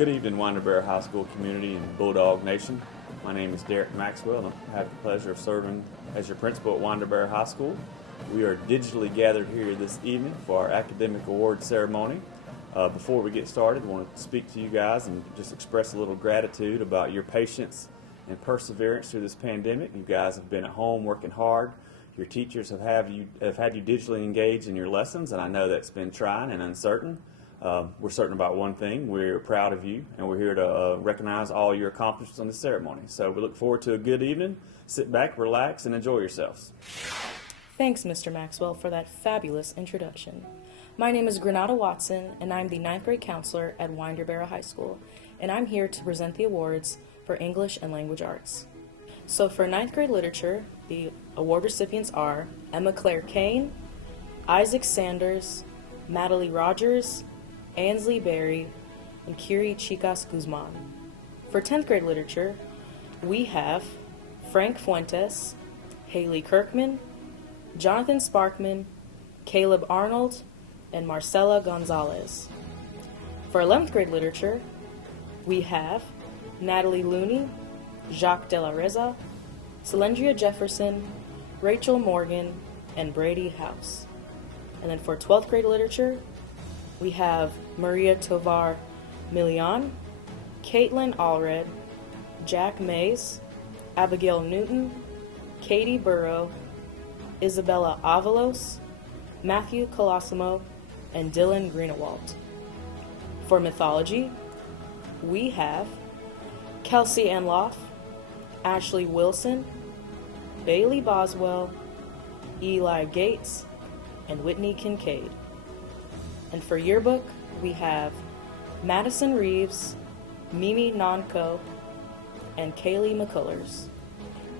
Good evening, Winder High School community and Bulldog Nation. My name is Derek Maxwell, and I have the pleasure of serving as your principal at Winder High School. We are digitally gathered here this evening for our academic award ceremony. Before we get started, I want to speak to you guys and just express a little gratitude about your patience and perseverance through this pandemic. You guys have been at home working hard. Your teachers have had you digitally engaged in your lessons, and I know that's been trying and uncertain. We're certain about one thing: we're proud of you, and we're here to recognize all your accomplishments on this ceremony. So we look forward to a good evening. Sit back, relax, and enjoy yourselves. Thanks, Mr. Maxwell, for that fabulous introduction. My name is Granada Watson, and I'm the 9th grade counselor at Winder High School, and I'm here to present the awards for English and Language Arts. So for 9th grade literature, the award recipients are Emma Claire Kane, Isaac Sanders, Madeline Rogers, Ansley Berry, and Kiri Chicas Guzman. For 10th grade literature, we have Frank Fuentes, Haley Kirkman, Jonathan Sparkman, Caleb Arnold, and Marcela Gonzalez. For 11th grade literature, we have Natalie Looney, Jacques De La Reza, Selendria Jefferson, Rachel Morgan, and Brady House. And then for 12th grade literature, we have Maria Tovar Milian, Caitlin Allred, Jack Mays, Abigail Newton, Katie Burrow, Isabella Avalos, Matthew Colosimo, and Dylan Greenewalt. For mythology, we have Kelsey Anloff, Ashley Wilson, Bailey Boswell, Eli Gates, and Whitney Kincaid. And for yearbook, we have Madison Reeves, Mimi Nonco, and Kaylee McCullers.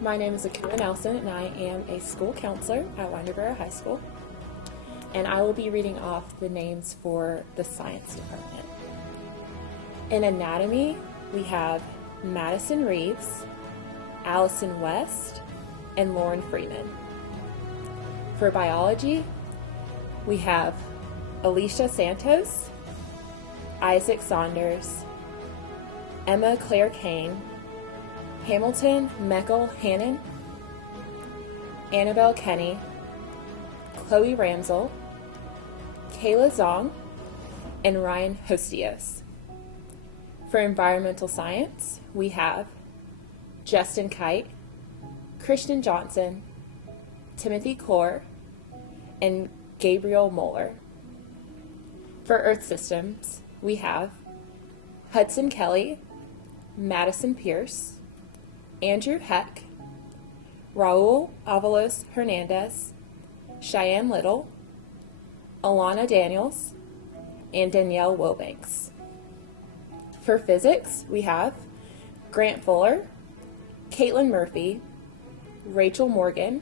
My name is Akira Nelson, and I am a school counselor at Winder High School. And I will be reading off the names for the science department. In anatomy, we have Madison Reeves, Allison West, and Lauren Freeman. For biology, we have Alicia Santos, Isaac Saunders, Emma Claire Kane, Hamilton Meckel Hannon, Annabelle Kenny, Chloe Ramsel, Kayla Zong, and Ryan Hostios. For environmental science, we have Justin Kite, Christian Johnson, Timothy Core, and Gabriel Moeller. For Earth systems, we have Hudson Kelly, Madison Pierce, Andrew Heck, Raul Avalos Hernandez, Cheyenne Little, Alana Daniels, and Danielle Wilbanks. For physics, we have Grant Fuller, Caitlin Murphy, Rachel Morgan,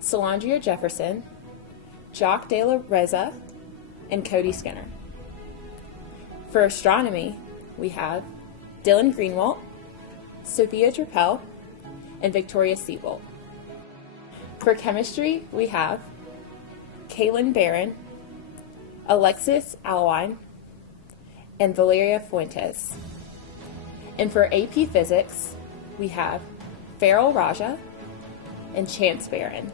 Solandria Jefferson, Jacques De La Reza, and Cody Skinner. For astronomy, we have Dylan Greenwalt, Sophia Trappell, and Victoria Siebold. For chemistry, we have Kaylin Barron, Alexis Alwine, and Valeria Fuentes. And for AP Physics, we have Farrell Raja and Chance Barron.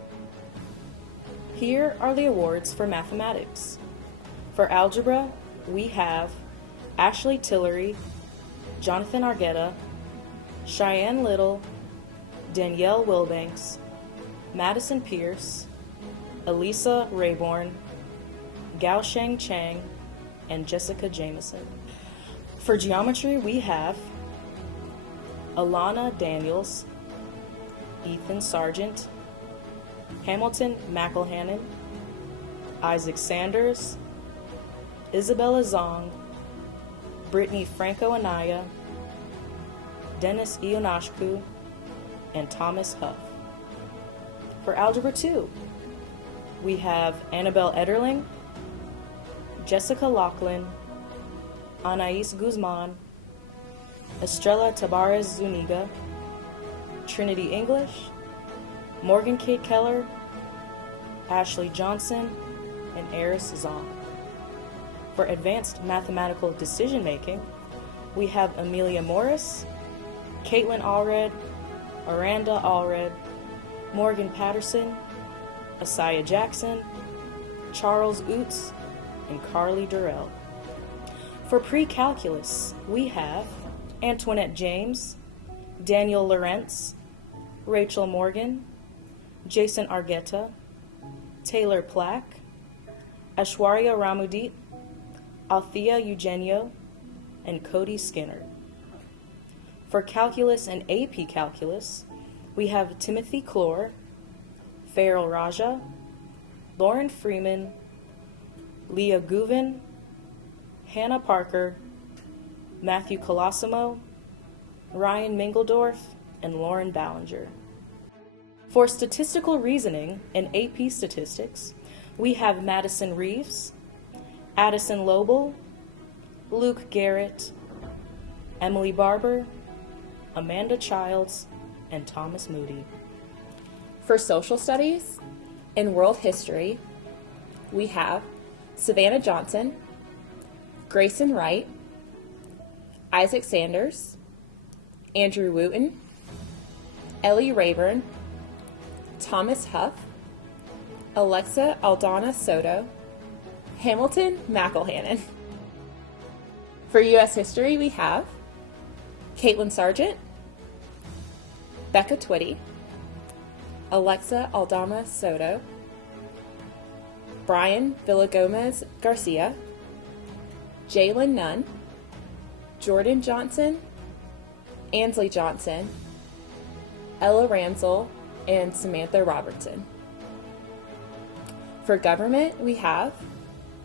Here are the awards for mathematics. For algebra, we have Ashley Tillery, Jonathan Argueta, Cheyenne Little, Danielle Wilbanks, Madison Pierce, Elisa Rayborn, Gaosheng Chang, and Jessica Jameson. For geometry, we have Alana Daniels, Ethan Sargent, Hamilton McElhannon, Isaac Sanders, Isabella Zong, Brittany Franco Anaya, Dennis Ionashku, and Thomas Huff. For Algebra 2, we have Annabelle Ederling, Jessica Laughlin, Anais Guzman, Estrella Tabarez Zuniga, Trinity English, Morgan Kate Keller, Ashley Johnson, and Eris Zong. For advanced mathematical decision-making, we have Amelia Morris, Caitlin Allred, Aranda Allred, Morgan Patterson, Asaya Jackson, Charles Oots, and Carly Durrell. For pre-calculus, we have Antoinette James, Daniel Lawrence, Rachel Morgan, Jason Argueta, Taylor Plack, Ashwarya Ramudit, Althea Eugenio, and Cody Skinner. For calculus and AP calculus, we have Timothy Clore, Farrell Raja, Lauren Freeman, Leah Guven, Hannah Parker, Matthew Colosimo, Ryan Mingledorf, and Lauren Ballinger. For statistical reasoning and AP statistics, we have Madison Reeves, Addison Lobel, Luke Garrett, Emily Barber, Amanda Childs, and Thomas Moody. For social studies and world history, we have Savannah Johnson, Grayson Wright, Isaac Sanders, Andrew Wooten, Ellie Rayburn, Thomas Huff, Alexa Aldana Soto, Hamilton McElhannon. For U.S. history, we have Caitlin Sargent, Becca Twitty, Alexa Aldama Soto, Brian Villagomez Garcia, Jalen Nunn, Jordan Johnson, Ansley Johnson, Ella Ramsel, and Samantha Robertson. For government, we have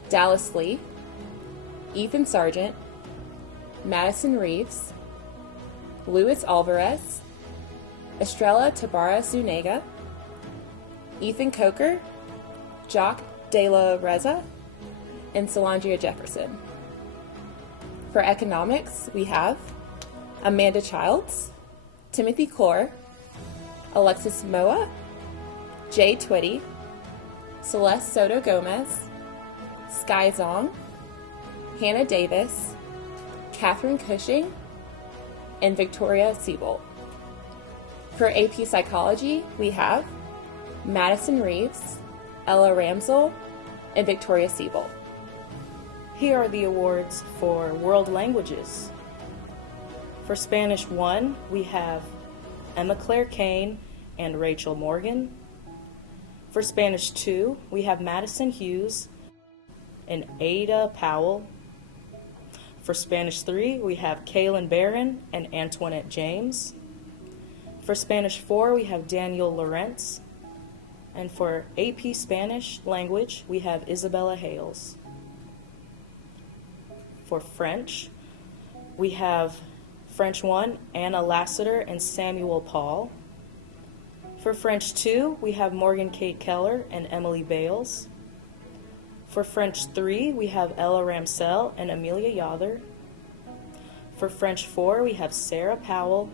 Dallas Lee, Ethan Sargent, Madison Reeves, Luis Alvarez, Estrella Tabara Zuniga, Ethan Coker, Jock De La Reza, and Solandria Jefferson. For economics, we have Amanda Childs, Timothy Clore, Alexis Moa, Jay Twitty, Celeste Soto Gomez, Sky Zong, Hannah Davis, Catherine Cushing, and Victoria Siebold. For AP Psychology, we have Madison Reeves, Ella Ramsel, and Victoria Siebold. Here are the awards for world languages. For Spanish 1, we have Emma Claire Kane and Rachel Morgan. For Spanish 2, we have Madison Hughes and Ada Powell. For Spanish 3, we have Kaylin Barron and Antoinette James. For Spanish 4, we have Daniel Lawrence. And for AP Spanish language, we have Isabella Hales. For French, we have French 1, Anna Lassiter and Samuel Paul. For French 2, we have Morgan Kate Keller and Emily Bales. For French 3, we have Ella Ramsell and Amelia Yother. For French 4, we have Sarah Powell.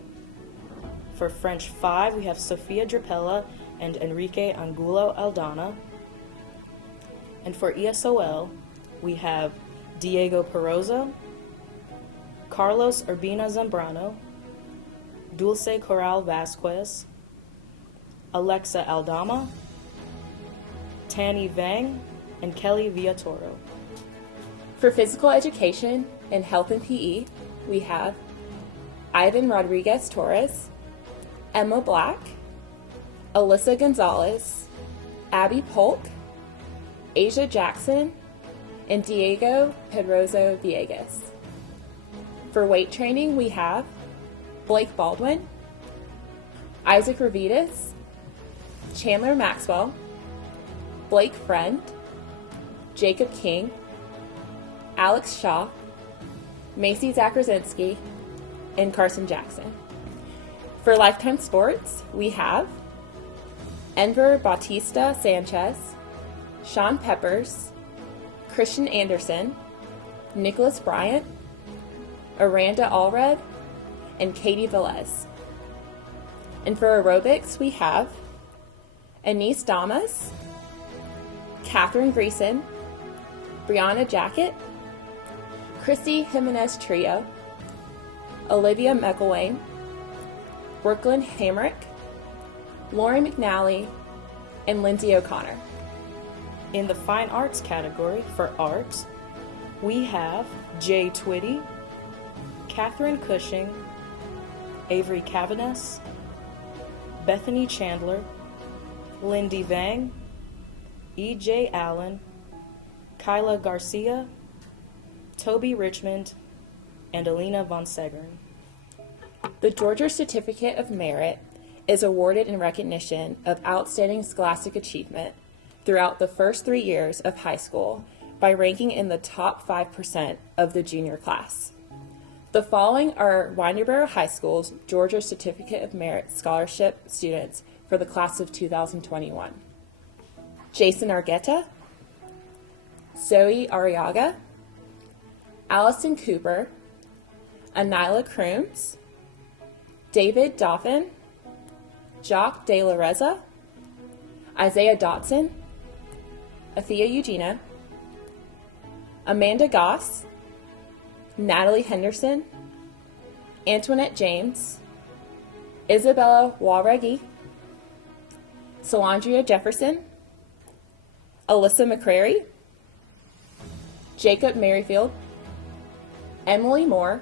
For French 5, we have Sofia Drapella and Enrique Angulo Aldana. And for ESOL, we have Diego Peroza, Carlos Urbina Zambrano, Dulce Corral Vasquez, Alexa Aldama, Tani Vang, and Kelly Villatoro. For physical education and health and PE, we have Ivan Rodriguez Torres, Emma Black, Alyssa Gonzalez, Abby Polk, Asia Jackson, and Diego Pedroso Villegas. For weight training, we have Blake Baldwin, Isaac Ravitas, Chandler Maxwell, Blake Friend, Jacob King, Alex Shaw, Macy Zakrazinski, and Carson Jackson. For Lifetime Sports, we have Enver Bautista Sanchez, Sean Peppers, Christian Anderson, Nicholas Bryant, Aranda Allred, and Katie Velez. And for aerobics, we have Anise Damas, Catherine Greason, Brianna Jacket, Christy Jimenez Trio, Olivia McElwain, Brooklyn Hamrick, Lauren McNally, and Lindsay O'Connor. In the Fine Arts category for art, we have Jay Twitty, Catherine Cushing, Avery Cavanes, Bethany Chandler, Lindy Vang, E.J. Allen, Kyla Garcia, Toby Richmond, and Alina Von Segern. The Georgia Certificate of Merit is awarded in recognition of outstanding scholastic achievement throughout the first 3 years of high school by ranking in the top 5% of the junior class. The following are Winterboro High School's Georgia Certificate of Merit Scholarship students for the class of 2021. Jason Argueta, Zoe Arriaga, Allison Cooper, Anila Crooms, David Dauphin, Jacques De La Reza, Isaiah Dotson, Athea Eugenia, Amanda Goss, Natalie Henderson, Antoinette James, Isabella Walregi, Solandria Jefferson, Alyssa McCrary, Jacob Merrifield, Emily Moore,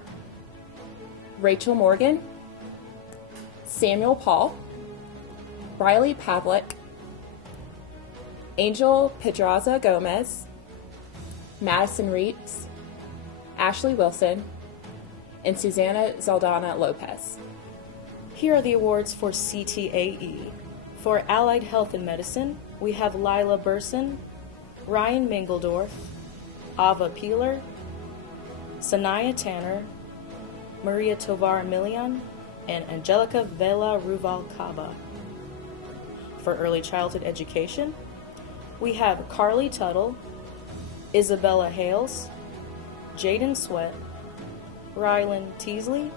Rachel Morgan, Samuel Paul, Riley Pavlik, Angel Pedraza Gomez, Madison Reeves, Ashley Wilson, and Susanna Zaldana Lopez. Here are the awards for CTAE. For Allied Health and Medicine, we have Lila Burson, Ryan Mingledorf, Ava Peeler, Sanaya Tanner, Maria Tovar Milian, and Angelica Vela Ruvalcaba. For Early Childhood Education, we have Carly Tuttle, Isabella Hales, Jaden Sweat, Rylan Teasley,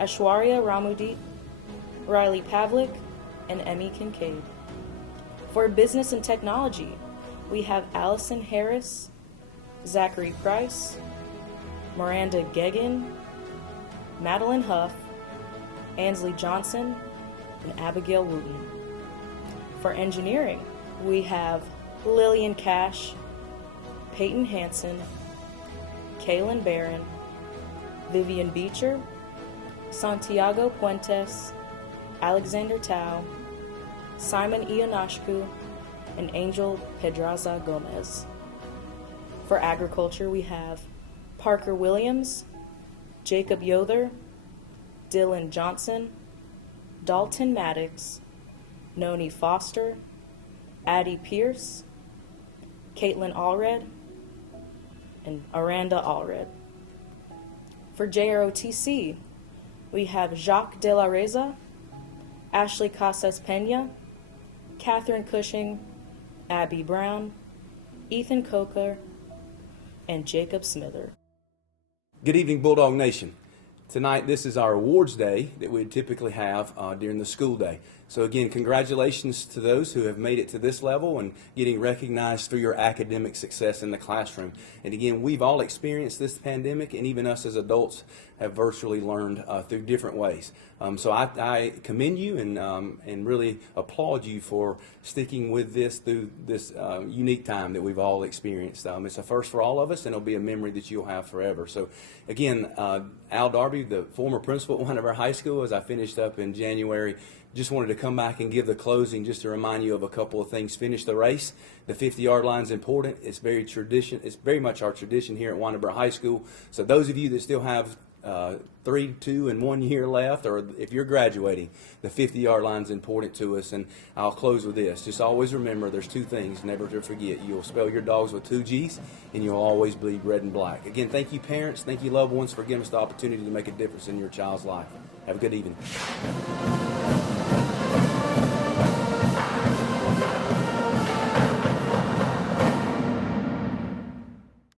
Ashwarya Ramudit, Riley Pavlik, and Emmy Kincaid. For Business and Technology, we have Allison Harris, Zachary Price, Miranda Geggin, Madeline Huff, Ansley Johnson, and Abigail Wooten. For Engineering, we have Lillian Cash, Peyton Hansen, Kaylin Barron, Vivian Beecher, Santiago Puentes, Alexander Tao, Simon Ionashku, and Angel Pedraza Gomez. For Agriculture, we have Parker Williams, Jacob Yother, Dylan Johnson, Dalton Maddox, Noni Foster, Addie Pierce, Caitlin Allred, and Aranda Allred. For JROTC, we have Jacques De La Reza, Ashley Casas Pena, Catherine Cushing, Abby Brown, Ethan Coker, and Jacob Smither. Good evening, Bulldog Nation. Tonight, this is our awards day that we typically have during the school day. So again, congratulations to those who have made it to this level and getting recognized for your academic success in the classroom. And again, we've all experienced this pandemic, and even us as adults have virtually learned through different ways. So I commend you and really applaud you for sticking with this through this unique time that we've all experienced. It's a first for all of us, and it'll be a memory that you'll have forever. So again, Al Darby, the former principal at one of our high school, as I finished up in January, just wanted to come back and give the closing just to remind you of a couple of things. Finish the race. The 50-yard line is important. It's very much our tradition here at Winterboro High School. So those of you that still have 3, 2, and 1 year left, or if you're graduating, the 50-yard line is important to us. And I'll close with this. Just always remember there's two things never to forget. You'll spell your dogs with 2 G's, and you'll always bleed red and black. Again, thank you, parents. Thank you, loved ones, for giving us the opportunity to make a difference in your child's life. Have a good evening.